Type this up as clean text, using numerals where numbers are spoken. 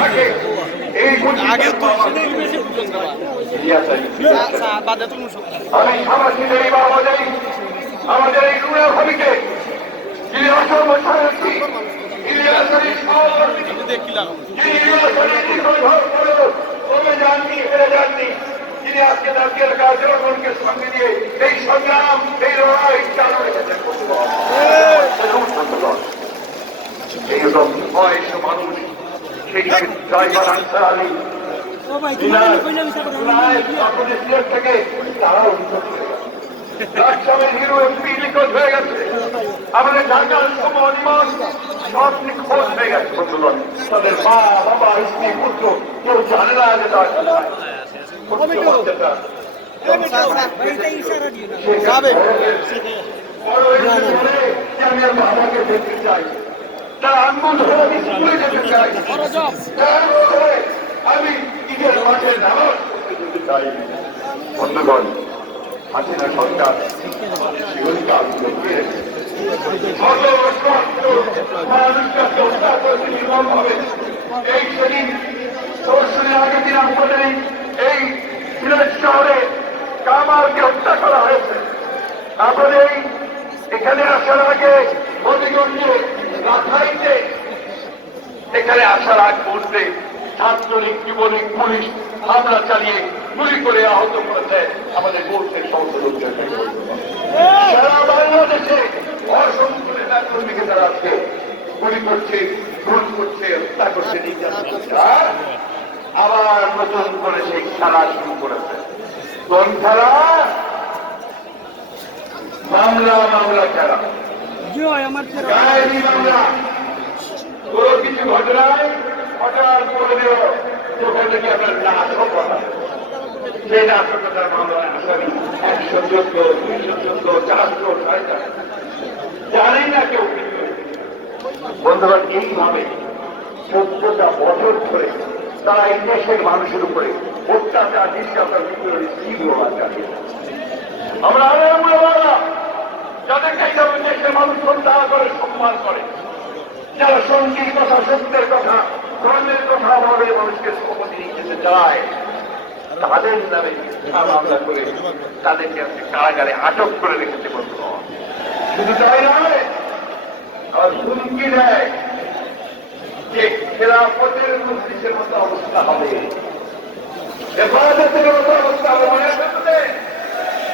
থাকে এই আগে তো আমি সামাজিক এই বা আমাদের এই রুড়া ভাবিকে যিনি অসম্ভব সারথী তিনি আজকে জাতীয় কার্যক্রমকে সঙ্গে নিয়ে এই সংগ্রাম এই লড়াই চালু রেখেছেন। এইরকম বয়স মানুষ সেই ড্রাইভার আনসার আলী থেকে তারাও হিরো এমপি নিখোঁজ হয়ে গেছে। আমাদের ঢাকার সমনিবাস সব নিখোঁজ হয়ে গেছে বন্ধুগণ। তাদের মা বাবা স্ত্রী পুত্র কেউ জানে না যে তার আমি আর বাবাকে দেখতে চাই, তার আঙ্গুল ধরে আমি স্কুলে যেতে চাই, আমি ঈদের মাঠে নামাজ পড়তে যেতে চাই। বন্ধুগণ, হাসিনা সরকার এই সেদিন দর্শনের আগের দিন আপনাদের এই সিলেট শহরে কামালকে হত্যা করা হয়েছে। আপনাদের এখানে আসার আগে হবিগঞ্জে রাজধানীতে এখানে আসার আগ মুহূর্তে ছাত্রলীগ যুবলীগ পুলিশ হামলা চালিয়ে গুলি করে আহত করেছে আমাদের বোর্ডের সংসদীয়। সারা বাংলাদেশে অসংখ্য নেতা কর্মীকে তারা আজকে গুলি করছে, খুন করছে, হত্যা করছে, আবার নতুন করে সেই খেলা শুরু করেছে। কোন খেলা? মামলা মামলা খেলা, মামলা। কোনো কিছু ঘটনায় হঠাৎ করে দিল চোখে থেকে আপনার নাশক কথা, সেই নাশকতার মামলায় আসামি 114, 214, 400, 450 জানেন না কেউ। বন্ধুগণ, এইভাবে 14টা বছর ধরে তারা এই দেশের মানুষের উপরে অত্যাচার নির্যাতন আমরা যাদেরকে এইভাবে দেশের মানুষ শ্রদ্ধা করে, সম্মান করে, যারা সঙ্গীর কথা, সত্যের কথা, ধর্মের কথা আমাদের মানুষকে সম্মতি নিয়ে যেতে চায়, তাদের নামে মামলা করে তাদেরকে কারাগারে আটক করে রেখেছে। বন্ধুগণ, শুধু তাই নয়, আর হুমকি দেয় যে খেলাফতের মজলিসের মতো অবস্থা হবে, হেফাজতের মতো অবস্থা হবে। মনে আছে?